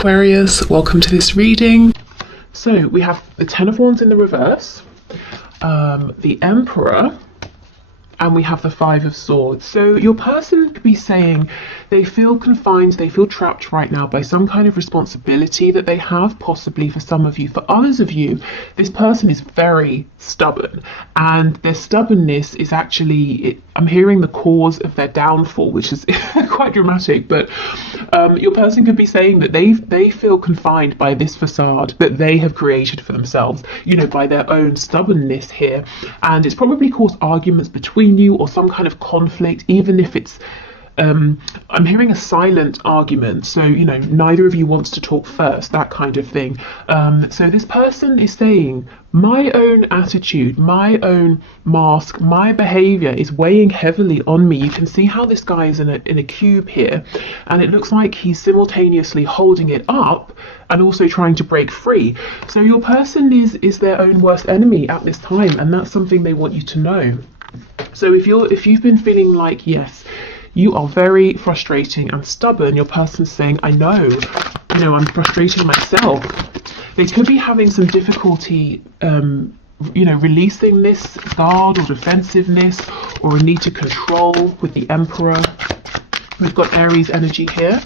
Aquarius, welcome to this reading. So we have the Ten of Wands in the reverse, the Emperor, and we have the Five of Swords. So your person could be saying they feel confined, they feel trapped right now by some kind of responsibility that they have, possibly for some of you. For others of you, this person is very stubborn, and their stubbornness is actually, I'm hearing the cause of their downfall, which is quite dramatic, but your person could be saying that they feel confined by this facade that they have created for themselves, you know, by their own stubbornness here, and it's probably caused arguments between you or some kind of conflict, even if it's I'm hearing a silent argument, so you know, neither of you wants to talk first, that kind of thing. So this person is saying, my own attitude, my own mask, my behavior is weighing heavily on me. You can see how this guy is in a cube here, and it looks like he's simultaneously holding it up and also trying to break free. So your person is their own worst enemy at this time, and that's something they want you to know. So if you've been feeling like, yes, you are very frustrating and stubborn, your person's saying, I know, you know, I'm frustrating myself. They could be having some difficulty, you know, releasing this guard or defensiveness or a need to control with the Emperor. We've got Aries energy here.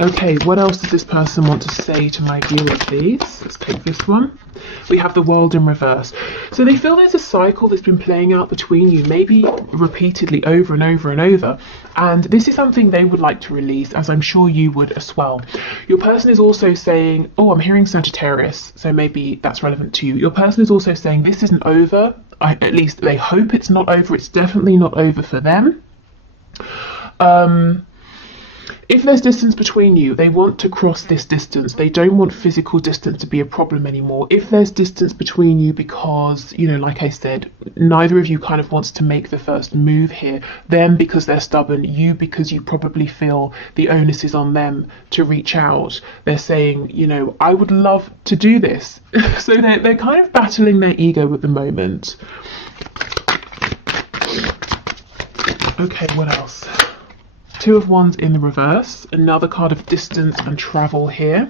Okay, what else does this person want to say to my viewer, please? Let's take this one. We have the World in reverse. So they feel there's a cycle that's been playing out between you, maybe repeatedly over and over and over. And this is something they would like to release, as I'm sure you would as well. Your person is also saying, oh, I'm hearing Sagittarius, so maybe that's relevant to you. Your person is also saying this isn't over. At least they hope it's not over. It's definitely not over for them. If there's distance between you, they want to cross this distance. They don't want physical distance to be a problem anymore. If there's distance between you because, you know, like I said, neither of you kind of wants to make the first move here, them because they're stubborn, you because you probably feel the onus is on them to reach out. They're saying, you know, I would love to do this. So they're kind of battling their ego at the moment. Okay, what else? Two of Wands in the reverse, another card of distance and travel here.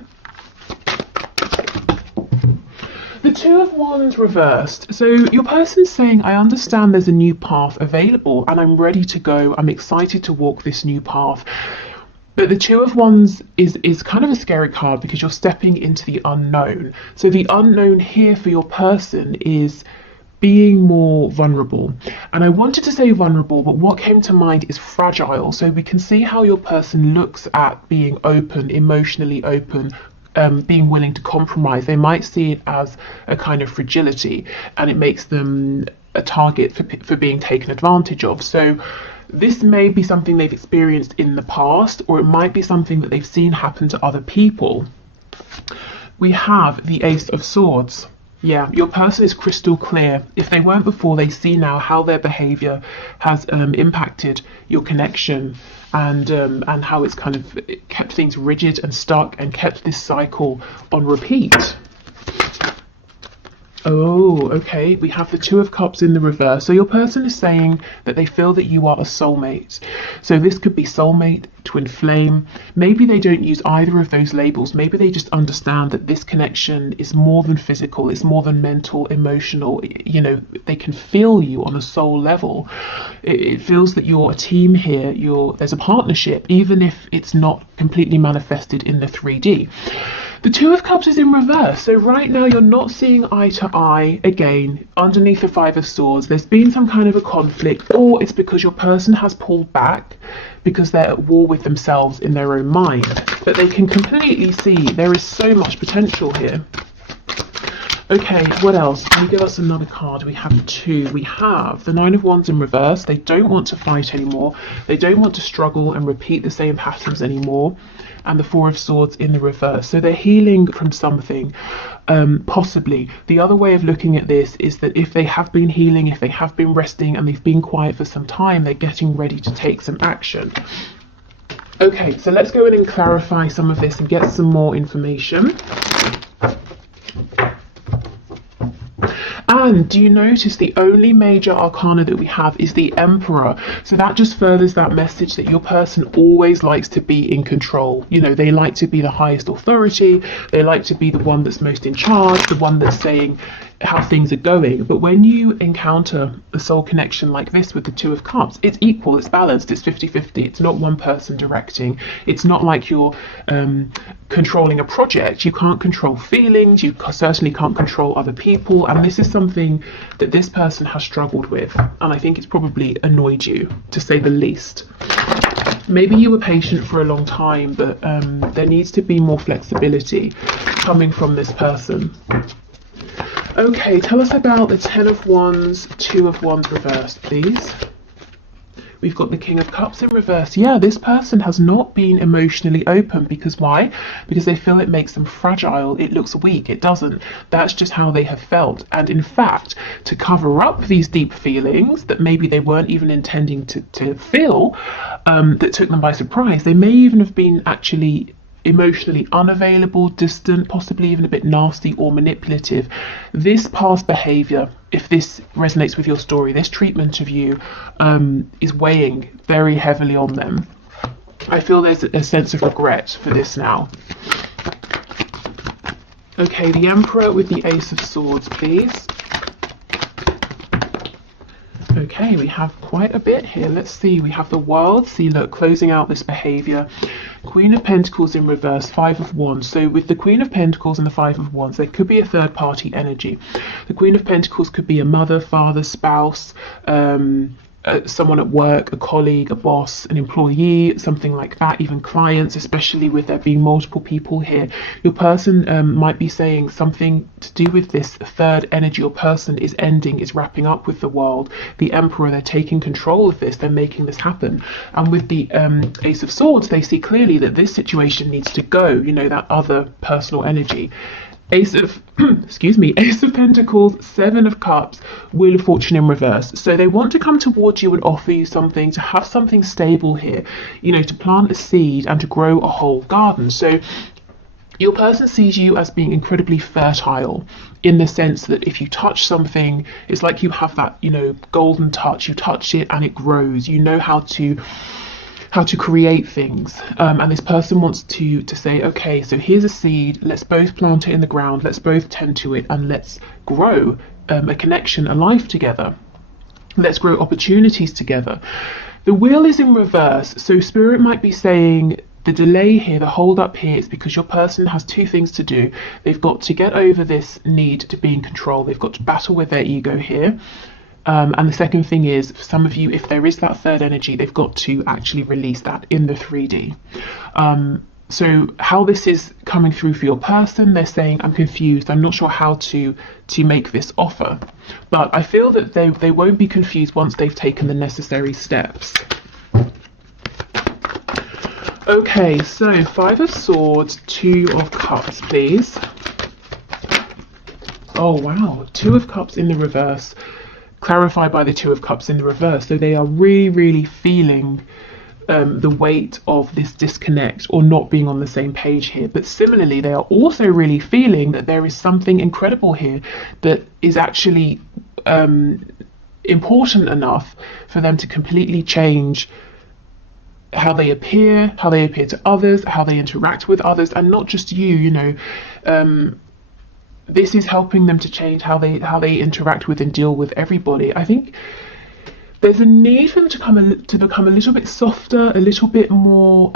The Two of Wands reversed. So your person's saying, I understand there's a new path available and I'm ready to go. I'm excited to walk this new path. But the Two of Wands is kind of a scary card because you're stepping into the unknown. So the unknown here for your person is being more vulnerable. And I wanted to say vulnerable, but what came to mind is fragile. So we can see how your person looks at being open, emotionally open, being willing to compromise. They might see it as a kind of fragility, and it makes them a target for being taken advantage of. So this may be something they've experienced in the past, or it might be something that they've seen happen to other people. We have the Ace of Swords. Yeah, your person is crystal clear. If they weren't before, they see now how their behavior has impacted your connection, and how it's kind of kept things rigid and stuck and kept this cycle on repeat. Oh, okay. We have the Two of Cups in the reverse. So your person is saying that they feel that you are a soulmate. So this could be soulmate, twin flame. Maybe they don't use either of those labels. Maybe they just understand that this connection is more than physical. It's more than mental, emotional. You know, they can feel you on a soul level. It feels that you're a team here. There's a partnership, even if it's not completely manifested in the 3D. The Two of Cups is in reverse, so right now you're not seeing eye to eye again underneath the Five of Swords. There's been some kind of a conflict, or it's because your person has pulled back because they're at war with themselves in their own mind. But they can completely see there is so much potential here. Okay, what else? Can you give us another card? We have two. We have the Nine of Wands in reverse. They don't want to fight anymore. They don't want to struggle and repeat the same patterns anymore. And the Four of Swords in the reverse. So they're healing from something, possibly. The other way of looking at this is that if they have been healing, if they have been resting and they've been quiet for some time, they're getting ready to take some action. Okay, so let's go in and clarify some of this and get some more information. And do you notice the only major arcana that we have is the Emperor? So that just furthers that message that your person always likes to be in control. You know, they like to be the highest authority. They like to be the one that's most in charge, the one that's saying how things are going. But when you encounter a soul connection like this with the Two of Cups, it's equal, it's balanced, it's 50-50. It's not one person directing. It's not like you're controlling a project. You can't control feelings. You certainly can't control other people. And this is something that this person has struggled with. And I think it's probably annoyed you, to say the least. Maybe you were patient for a long time, but there needs to be more flexibility coming from this person. Okay, tell us about the Ten of Wands, Two of Wands reversed, please. We've got the King of Cups in reverse. Yeah, this person has not been emotionally open. Because why? Because they feel it makes them fragile. It looks weak. It doesn't. That's just how they have felt. And in fact, to cover up these deep feelings that maybe they weren't even intending to feel, that took them by surprise, they may even have been actually emotionally unavailable, distant, possibly even a bit nasty or manipulative. This past behavior, if this resonates with your story, this treatment of you is weighing very heavily on them. I feel there's a sense of regret for this now. Okay, the Emperor with the Ace of Swords, please. Okay, we have quite a bit here. Let's see. We have the World. See, look, closing out this behavior. Queen of Pentacles in reverse, Five of Wands. So with the Queen of Pentacles and the Five of Wands, there could be a third party energy. The Queen of Pentacles could be a mother, father, spouse, someone at work, a colleague, a boss, an employee, something like that, even clients, especially with there being multiple people here. Your person might be saying something to do with this third energy or person is ending, is wrapping up with the World. The Emperor, they're taking control of this, they're making this happen. And with the Ace of Swords, they see clearly that this situation needs to go, you know, that other personal energy. Ace of Ace of Pentacles, Seven of Cups, Wheel of Fortune in reverse. So they want to come towards you and offer you something, to have something stable here, you know, to plant a seed and to grow a whole garden. So your person sees you as being incredibly fertile, in the sense that if you touch something, it's like you have that, you know, golden touch. You touch it and it grows. You know how to create things, and this person wants to say, okay, so here's a seed, let's both plant it in the ground, let's both tend to it, and let's grow a connection, a life together. Let's grow opportunities together. The Wheel is in reverse, so Spirit might be saying the delay here, the hold up here, is because your person has two things to do. They've got to get over this need to be in control. They've got to battle with their ego here. And the second thing is, for some of you, if there is that third energy, they've got to actually release that in the 3D. So how this is coming through for your person, they're saying, I'm confused, I'm not sure how to make this offer. But I feel that they won't be confused once they've taken the necessary steps. Okay, so Five of Swords, Two of Cups, please. Oh wow, Two of Cups in the reverse, clarified by the Two of Cups in the reverse. So they are really feeling the weight of this disconnect or not being on the same page here. But similarly, they are also really feeling that there is something incredible here that is actually important enough for them to completely change how they appear to others, how they interact with others, and not just you, you know. This is helping them to change how they interact with and deal with everybody. I think there's a need for them to become a little bit softer, a little bit more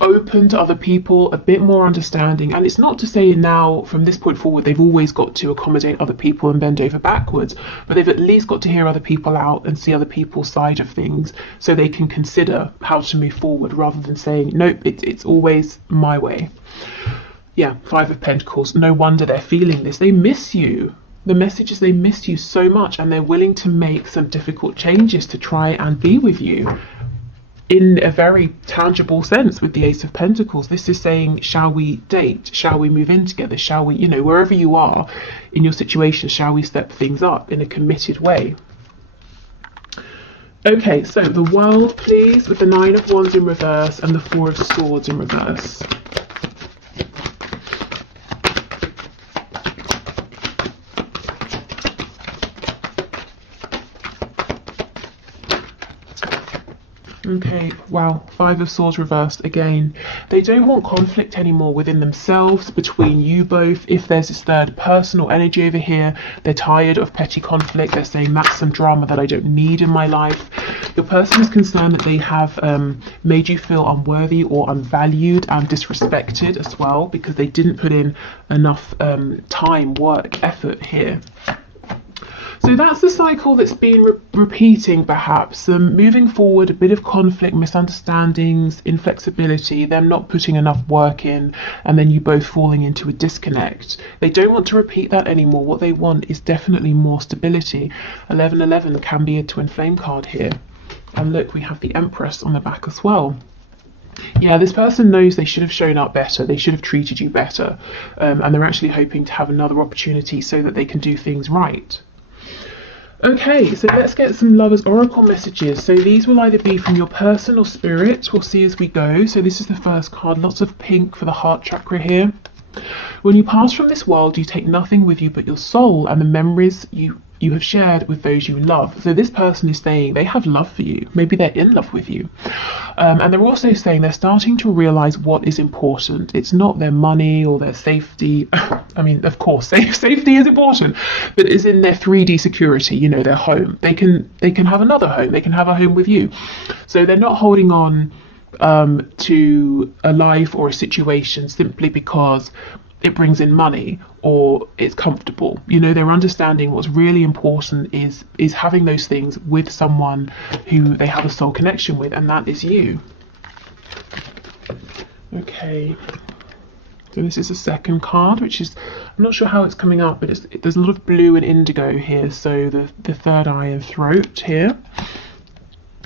open to other people, a bit more understanding. And it's not to say now from this point forward they've always got to accommodate other people and bend over backwards, but they've at least got to hear other people out and see other people's side of things, so they can consider how to move forward rather than saying nope, it's always my way. Yeah, Five of Pentacles. No wonder they're feeling this. They miss you. The message is they miss you so much, and they're willing to make some difficult changes to try and be with you in a very tangible sense. With the Ace of Pentacles, this is saying, shall we date? Shall we move in together? Shall we, you know, wherever you are in your situation, shall we step things up in a committed way? Okay, so the World, please, with the Nine of Wands in reverse and the Four of Swords in reverse. Okay, wow, Five of Swords reversed again. They don't want conflict anymore within themselves, between you both. If there's this third personal energy over here, they're tired of petty conflict. They're saying that's some drama that I don't need in my life. Your person is concerned that they have made you feel unworthy or unvalued and disrespected as well, because they didn't put in enough time, work, effort here. So that's the cycle that's been repeating, perhaps. Moving forward, a bit of conflict, misunderstandings, inflexibility, them not putting enough work in, and then you both falling into a disconnect. They don't want to repeat that anymore. What they want is definitely more stability. 1111 can be a twin flame card here. And look, we have the Empress on the back as well. Yeah, this person knows they should have shown up better. They should have treated you better. And they're actually hoping to have another opportunity so that they can do things right. Okay, so let's get some Lovers Oracle messages. So these will either be from your person or spirit. We'll see as we go. So this is the first card. Lots of pink for the heart chakra here. When you pass from this world, you take nothing with you but your soul and the memories you have shared with those you love. So this person is saying they have love for you. Maybe they're in love with you. And they're also saying they're starting to realize what is important. It's not their money or their safety. I mean, of course, safety is important, but it's in their 3D security, you know, their home. They can have another home. They can have a home with you. So they're not holding on to a life or a situation simply because it brings in money or it's comfortable. You know, they're understanding what's really important is having those things with someone who they have a soul connection with, and that is you. Okay, so this is the second card, which is, I'm not sure how it's coming up, but there's a lot of blue and indigo here. So the third eye and throat here.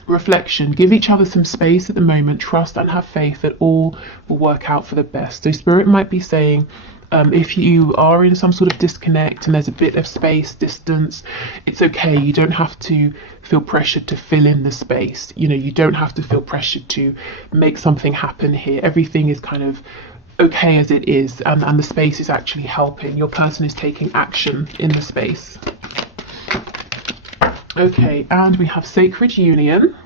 Reflection. Give each other some space at the moment. Trust and have faith that all will work out for the best. So Spirit might be saying, if you are in some sort of disconnect and there's a bit of space, distance, it's okay. You don't have to feel pressured to fill in the space. You know, you don't have to feel pressured to make something happen here. Everything is kind of okay as it is, and the space is actually helping. Your person is taking action in the space. Okay, and we have Sacred Union.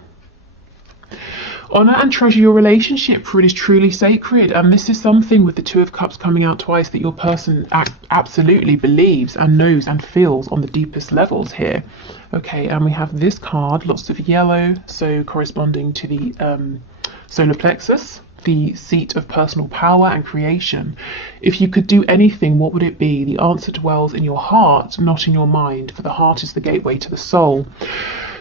Honor and treasure your relationship, for it is truly sacred. And this is something with the Two of Cups coming out twice that your person absolutely believes and knows and feels on the deepest levels here. Okay, and we have this card, lots of yellow, so corresponding to the solar plexus, the seat of personal power and creation. If you could do anything, what would it be? The answer dwells in your heart, not in your mind, for the heart is the gateway to the soul.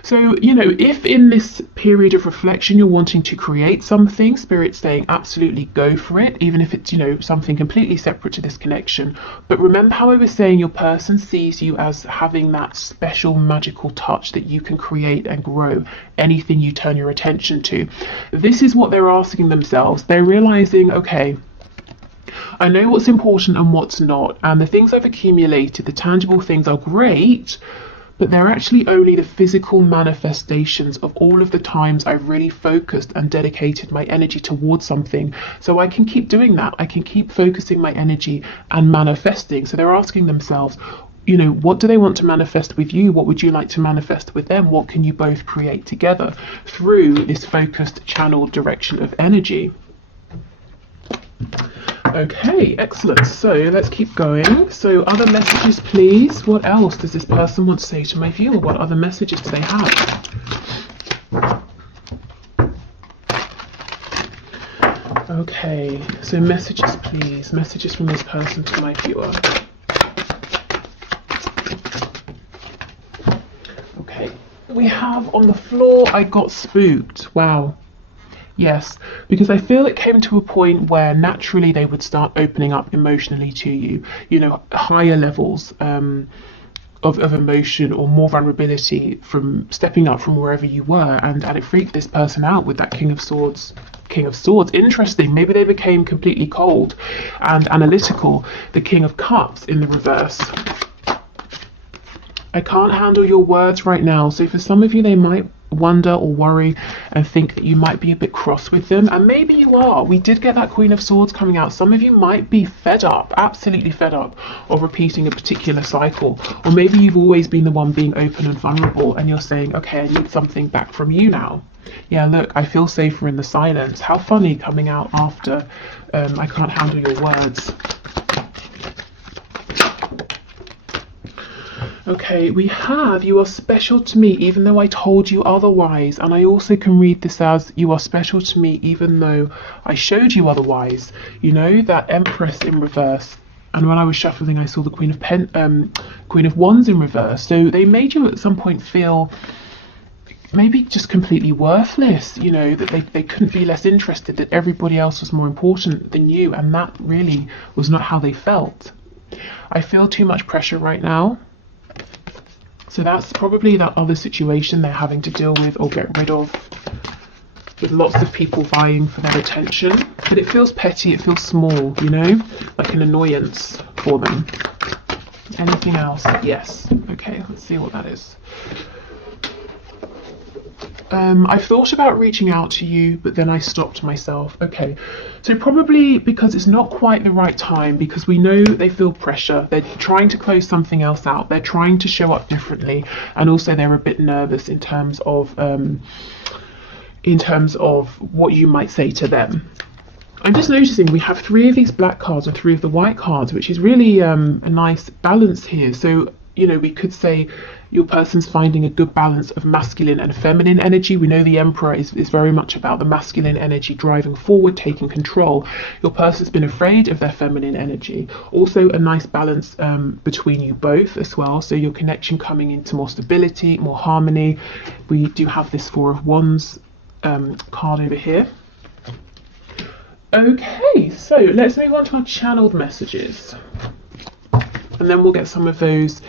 So, you know, if in this period of reflection you're wanting to create something, Spirit's saying absolutely go for it, even if it's, you know, something completely separate to this connection. But remember how I was saying your person sees you as having that special magical touch that you can create and grow anything you turn your attention to. This is what they're asking themselves. They're realizing, okay, I know what's important and what's not, and the things I've accumulated, the tangible things are great, but they're actually only the physical manifestations of all of the times I've really focused and dedicated my energy towards something. So I can keep doing that. I can keep focusing my energy and manifesting. So they're asking themselves, you know, what do they want to manifest with you? What would you like to manifest with them? What can you both create together through this focused channeled direction of energy? Okay, excellent. So let's keep going. So other messages, please. What else does this person want to say to my viewer? What other messages do they have? Okay, so messages, please. Messages from this person to my viewer. Okay, we have on the floor, I got spooked. Wow. Yes, because I feel it came to a point where naturally they would start opening up emotionally to you, you know, higher levels of emotion or more vulnerability from stepping up from wherever you were, and it freaked this person out with that King of Swords. Interesting. Maybe they became completely cold and analytical. The King of Cups in the reverse. I can't handle your words right now. So for some of you, they might wonder or worry and think that you might be a bit cross with them, and maybe you are. We did get that Queen of Swords coming out. Some of you might be fed up, absolutely fed up of repeating a particular cycle, or maybe you've always been the one being open and vulnerable and you're saying, okay, I need something back from you now. Yeah, look, I feel safer in the silence. How funny, coming out after I can't handle your words. Okay, we have, you are special to me even though I told you otherwise. And I also can read this as, you are special to me even though I showed you otherwise. You know, that Empress in reverse. And when I was shuffling, I saw the Queen of Wands in reverse. So they made you at some point feel maybe just completely worthless, you know, that they couldn't be less interested, that everybody else was more important than you. And that really was not how they felt. I feel too much pressure right now. So that's probably that other situation they're having to deal with or get rid of, with lots of people vying for their attention. But it feels petty, it feels small, you know, like an annoyance for them. Anything else? Yes. Okay, let's see what that is. I've thought about reaching out to you, but then I stopped myself. Okay, so probably because it's not quite the right time, because we know they feel pressure. They're trying to close something else out. They're trying to show up differently, and also they're a bit nervous in terms of what you might say to them. I'm just noticing we have 3 of these black cards and 3 of the white cards, which is really a nice balance here. So, you know, we could say your person's finding a good balance of masculine and feminine energy. We know the Emperor is very much about the masculine energy driving forward, taking control. Your person's been afraid of their feminine energy. Also a nice balance between you both as well. So your connection coming into more stability, more harmony. We do have this 4 of Wands card over here. Okay, so let's move on to our channeled messages. And then we'll get some of those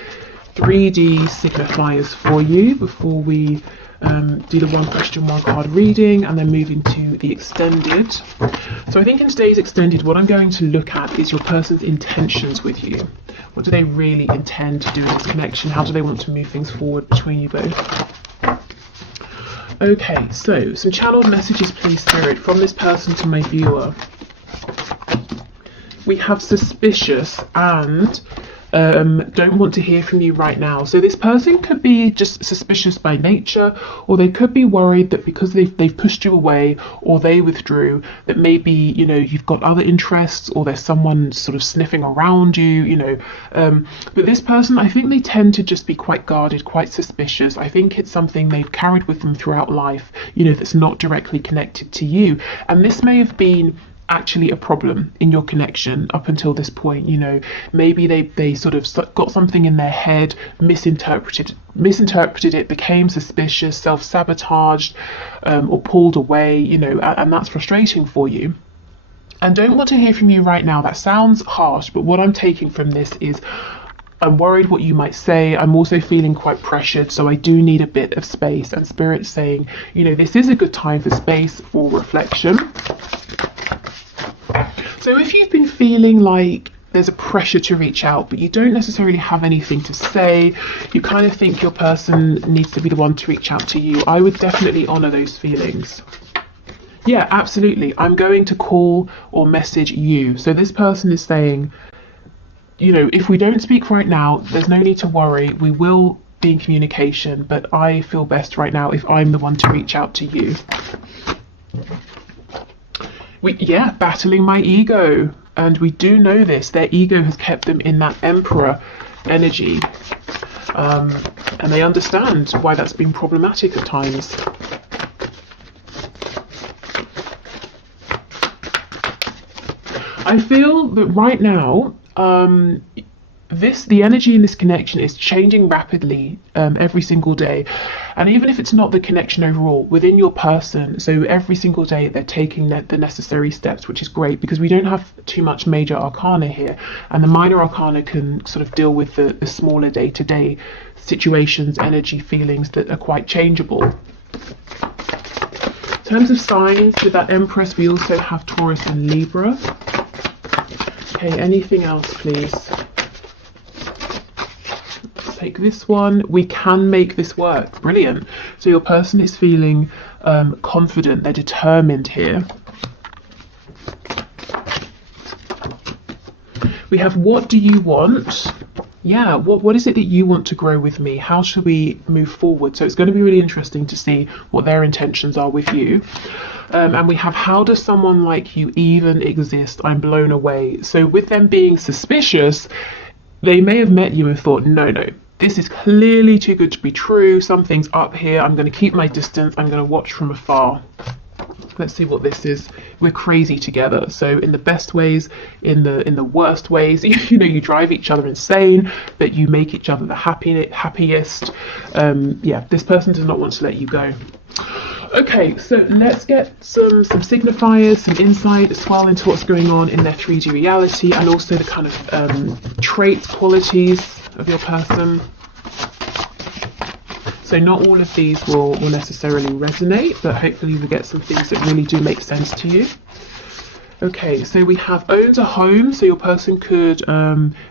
3D signifiers for you before we do the 1 question 1 card reading, and then move into the extended. So I think in today's extended, what I'm going to look at is your person's intentions with you. What do they really intend to do in this connection? How do they want to move things forward between you both? Okay, so some channeled messages, please, Spirit, from this person to my viewer. We have suspicious and don't want to hear from you right now. So this person could be just suspicious by nature, or they could be worried that because they've pushed you away or they withdrew, that maybe, you know, you've got other interests or there's someone sort of sniffing around you, you know. But this person, I think they tend to just be quite guarded, quite suspicious. I think it's something they've carried with them throughout life, you know, that's not directly connected to you. And this may have been actually a problem in your connection up until this point. You know, maybe they sort of got something in their head, misinterpreted it, became suspicious, self-sabotaged, or pulled away, you know, and that's frustrating for you. And don't want to hear from you right now. That sounds harsh, but what I'm taking from this is I'm worried what you might say. I'm also feeling quite pressured, so I do need a bit of space. And Spirit's saying, you know, this is a good time for space, for reflection. So if you've been feeling like there's a pressure to reach out, but you don't necessarily have anything to say, you kind of think your person needs to be the one to reach out to you, I would definitely honour those feelings. Yeah, absolutely. I'm going to call or message you. So this person is saying, you know, if we don't speak right now, there's no need to worry. We will be in communication, but I feel best right now if I'm the one to reach out to you. Yeah, battling my ego. And we do know this. Their ego has kept them in that Emperor energy. And they understand why that's been problematic at times. I feel that right now, the energy in this connection is changing rapidly every single day. And even if it's not the connection overall, within your person, so every single day they're taking the necessary steps, which is great because we don't have too much major arcana here. And the minor arcana can sort of deal with the smaller day-to-day situations, energy, feelings that are quite changeable. In terms of signs, with that Empress, we also have Taurus and Libra. Okay, anything else, please? Take this one. We can make this work. Brilliant. So your person is feeling confident, they're determined here. We have, what do you want? Yeah, what is it that you want to grow with me? How should we move forward? So it's going to be really interesting to see what their intentions are with you. And we have, how does someone like you even exist? I'm blown away. So with them being suspicious, they may have met you and thought, no, this is clearly too good to be true. Something's up here. I'm going to keep my distance. I'm going to watch from afar. Let's see what this is. We're crazy together. So in the best ways, in the worst ways, you drive each other insane, but you make each other the happiest. Yeah, this person does not want to let you go. Okay, so let's get some signifiers, some insight as well into what's going on in their 3D reality, and also the kind of traits, qualities of your person. So not all of these will necessarily resonate, but hopefully we get some things that really do make sense to you. Okay, so we have owns a home. So your person could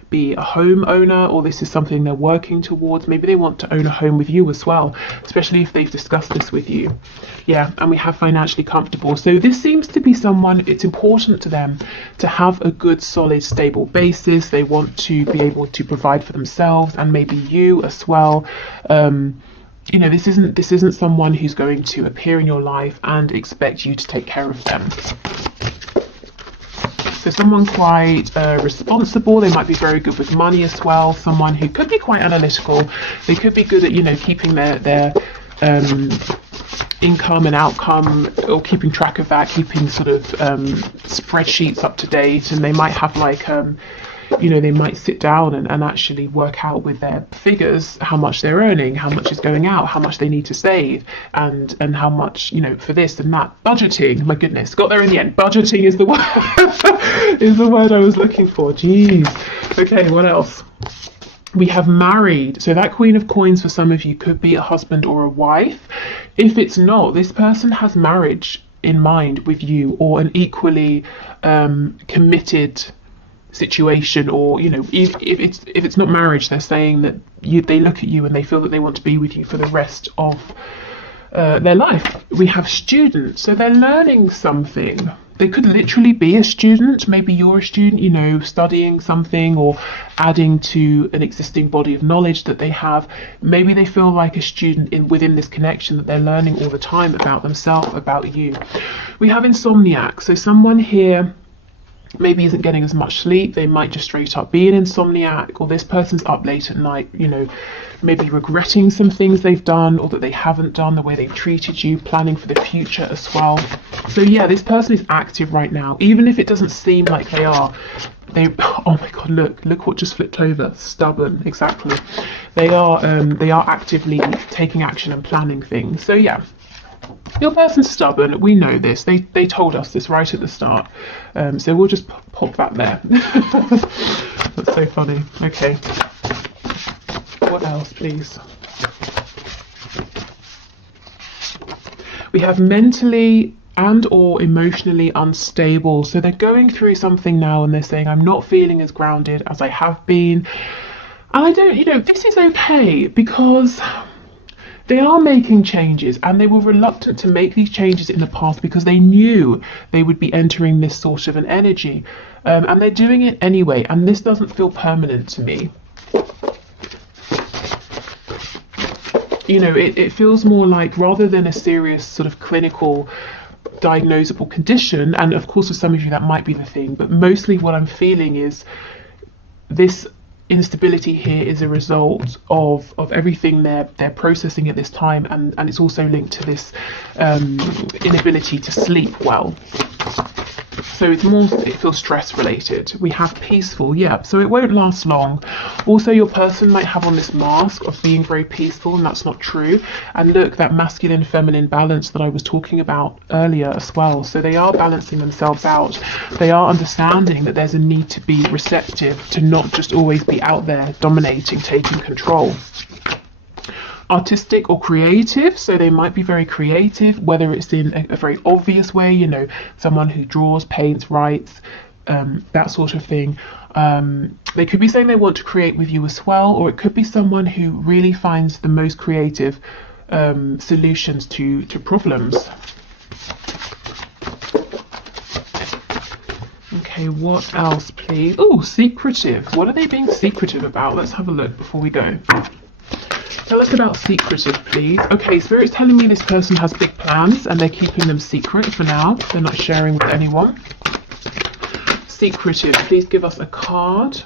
be a homeowner, or this is something they're working towards. Maybe they want to own a home with you as well, especially if they've discussed this with you. Yeah, and we have financially comfortable. So this seems to be someone, it's important to them to have a good, solid, stable basis. They want to be able to provide for themselves and maybe you as well. This isn't someone who's going to appear in your life and expect you to take care of them. So someone quite responsible. They might be very good with money as well. Someone who could be quite analytical. They could be good at keeping their income and outcome, or keeping track of that, keeping sort of spreadsheets up to date. And they might have they might sit down and actually work out with their figures how much they're earning, how much is going out, how much they need to save, and how much, for this and that. Budgeting, my goodness, got there in the end. Budgeting is the word, is the word I was looking for. Jeez. Okay, what else? We have married. So that Queen of Coins for some of you could be a husband or a wife. If it's not, this person has marriage in mind with you, or an equally committed situation, or if it's not marriage, they're saying that they look at you and they feel that they want to be with you for the rest of their life. We have students, so they're learning something. They could literally be a student. Maybe you're a student, studying something or adding to an existing body of knowledge that they have. Maybe they feel like a student within this connection, that they're learning all the time about themselves, about you. We have insomniac, so someone here maybe isn't getting as much sleep. They might just straight up be an insomniac, or this person's up late at night, maybe regretting some things they've done or that they haven't done, the way they've treated you, planning for the future as well. So yeah, this person is active right now, even if it doesn't seem like they are. Oh my god, look what just flipped over. Stubborn, exactly. They are actively taking action and planning things. So yeah, your person's stubborn. We know this. They told us this right at the start. So we'll just pop that there. That's so funny. Okay. What else, please? We have mentally and or emotionally unstable. So they're going through something now and they're saying, I'm not feeling as grounded as I have been. And I don't, this is okay, because they are making changes, and they were reluctant to make these changes in the past because they knew they would be entering this sort of an energy, and they're doing it anyway, and this doesn't feel permanent to me. It feels more like, rather than a serious sort of clinical diagnosable condition, and of course for some of you that might be the thing, but mostly what I'm feeling is this instability here is a result of everything they're processing at this time, and it's also linked to this inability to sleep well. So it feels stress related. We have peaceful, yeah, so it won't last long. Also, your person might have on this mask of being very peaceful, and that's not true. And look, that masculine feminine balance that I was talking about earlier as well. So they are balancing themselves out. They are understanding that there's a need to be receptive, to not just always be out there dominating, taking control. Artistic or creative, so they might be very creative, whether it's in a very obvious way, someone who draws, paints, writes, that sort of thing. They could be saying they want to create with you as well, or it could be someone who really finds the most creative solutions to problems. Okay, what else, please? Oh, secretive. What are they being secretive about? Let's have a look before we go. Tell us about secretive, please. Okay, Spirit's telling me this person has big plans and they're keeping them secret for now. They're not sharing with anyone. Secretive, please give us a card.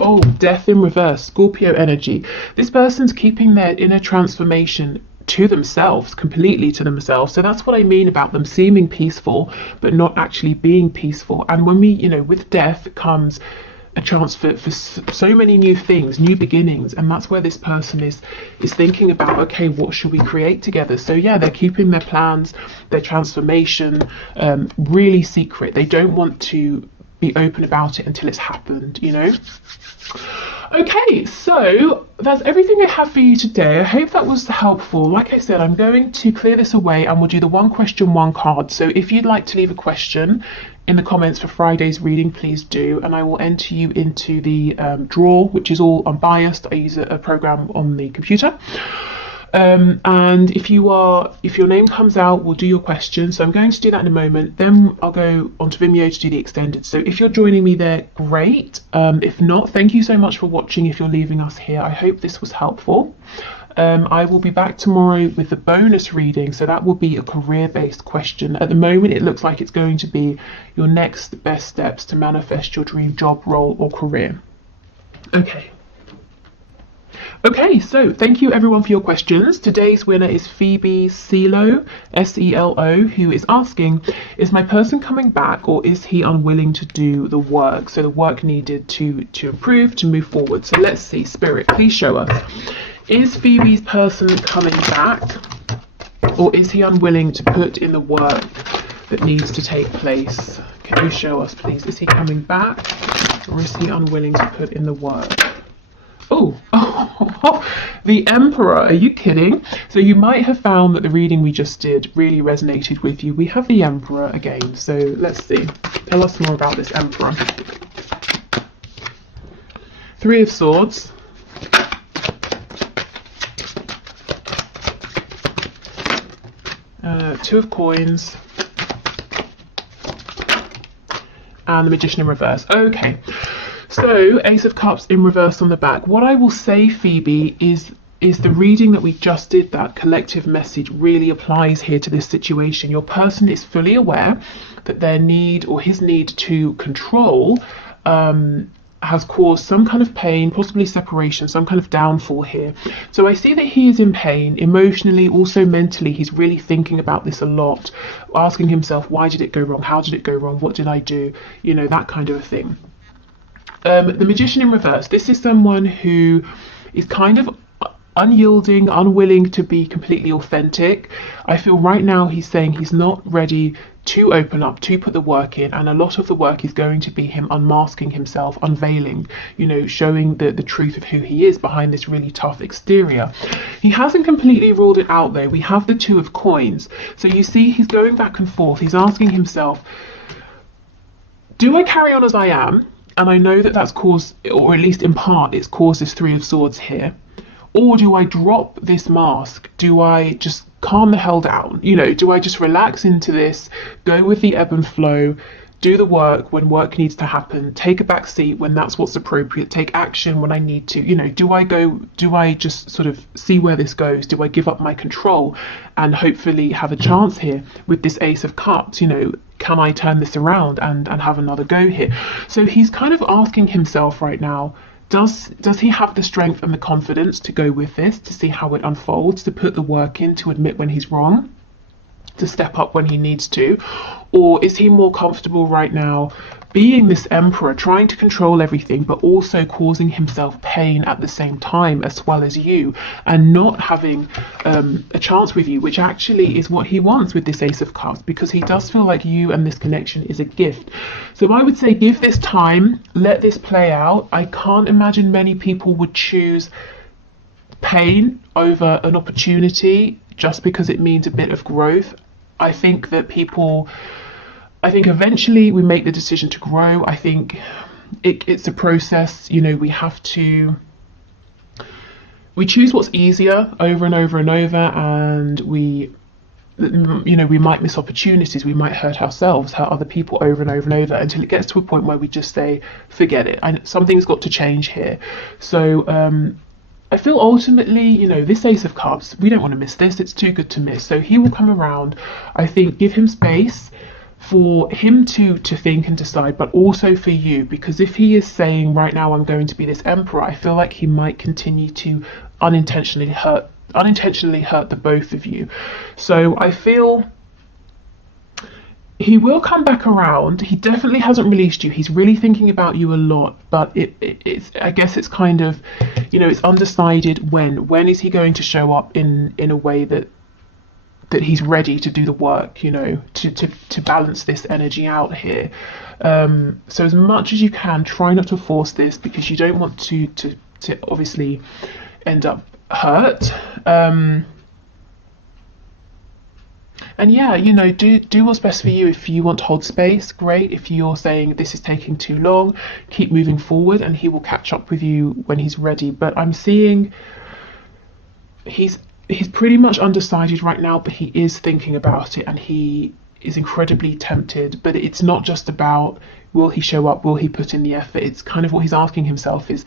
Oh, death in reverse, Scorpio energy. This person's keeping their inner transformation to themselves, completely to themselves. So that's what I mean about them seeming peaceful, but not actually being peaceful. And when we, you know, with death comes a chance for so many new things, new beginnings, and that's where this person is thinking about, okay, what should we create together? So yeah, they're keeping their plans, their transformation really secret. They don't want to be open about it until it's happened, you know. Okay, so that's everything I have for you today. I hope that was helpful. Like I said, I'm going to clear this away and we'll do the one question, one card. So if you'd like to leave a question in the comments for Friday's reading, please do, and I will enter you into the draw, which is all unbiased. I use a program on the computer. And if your name comes out, we'll do your question. So I'm going to do that in a moment. Then I'll go onto Vimeo to do the extended. So if you're joining me there, great. If not, thank you so much for watching. If you're leaving us here, I hope this was helpful. I will be back tomorrow with the bonus reading. So that will be a career-based question. At the moment, it looks like it's going to be your next best steps to manifest your dream job, role, or career. Okay, so thank you everyone for your questions. Today's winner is Phoebe Selo, S-E-L-O, who is asking, is my person coming back or is he unwilling to do the work? So the work needed to improve, to move forward. So let's see, Spirit, please show us. Is Phoebe's person coming back or is he unwilling to put in the work that needs to take place? Can you show us, please? Is he coming back or is he unwilling to put in the work? Oh, the Emperor, are you kidding? So you might have found that the reading we just did really resonated with you. We have the Emperor again, so let's see. Tell us more about this Emperor. Three of Swords. Two of Coins. And the Magician in reverse. Okay. So, Ace of Cups in reverse on the back. What I will say, Phoebe, is the reading that we just did, that collective message really applies here to this situation. Your person is fully aware that their need or his need to control has caused some kind of pain, possibly separation, some kind of downfall here. So I see that he is in pain emotionally, also mentally. He's really thinking about this a lot, asking himself, why did it go wrong? How did it go wrong? What did I do? You know, that kind of a thing. The Magician in reverse. This is someone who is kind of unyielding, unwilling to be completely authentic. I feel right now he's saying he's not ready to open up, to put the work in, and a lot of the work is going to be him unmasking himself, unveiling, you know, showing the truth of who he is behind this really tough exterior. He hasn't completely ruled it out though. We have the Two of Coins. So you see he's going back and forth. He's asking himself, do I carry on as I am? And I know that that's caused, or at least in part, it's caused this Three of Swords here. Or do I drop this mask? Do I just calm the hell down? You know, do I just relax into this, go with the ebb and flow, do the work when work needs to happen, take a back seat when that's what's appropriate, take action when I need to? You know, do I just sort of see where this goes? Do I give up my control and hopefully have a chance here with this Ace of Cups? You know, can I turn this around and have another go here? So he's kind of asking himself right now, does he have the strength and the confidence to go with this, to see how it unfolds, to put the work in, to admit when he's wrong, to step up when he needs to? Or is he more comfortable right now being this Emperor, trying to control everything, but also causing himself pain at the same time, as well as you, and not having a chance with you, which actually is what he wants with this Ace of Cups, because he does feel like you and this connection is a gift. So I would say give this time, let this play out. I can't imagine many people would choose pain over an opportunity just because it means a bit of growth. I think eventually we make the decision to grow. I think it's a process, you know, we have to we choose what's easier over and over and over, and we might miss opportunities, we might hurt ourselves, hurt other people over and over and over, until it gets to a point where we just say, forget it, something's got to change here. So I feel ultimately, this Ace of Cups, we don't want to miss this, it's too good to miss. So he will come around. I think give him space for him to think and decide, but also for you, because if he is saying right now I'm going to be this emperor, I feel like he might continue to unintentionally hurt the both of you. So I feel he will come back around. He definitely hasn't released you. He's really thinking about you a lot, but it's I guess it's kind of, it's undecided when is he going to show up in a way that he's ready to do the work, to balance this energy out here. So as much as you can, try not to force this, because you don't want to obviously end up hurt. And yeah, do what's best for you. If you want to hold space, great. If you're saying this is taking too long, keep moving forward, and he will catch up with you when he's ready. But I'm seeing he's pretty much undecided right now, but he is thinking about it, and he is incredibly tempted. But it's not just about, will he show up, will he put in the effort? It's kind of what he's asking himself is,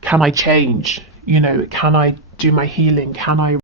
can I change? Can I do my healing? Can I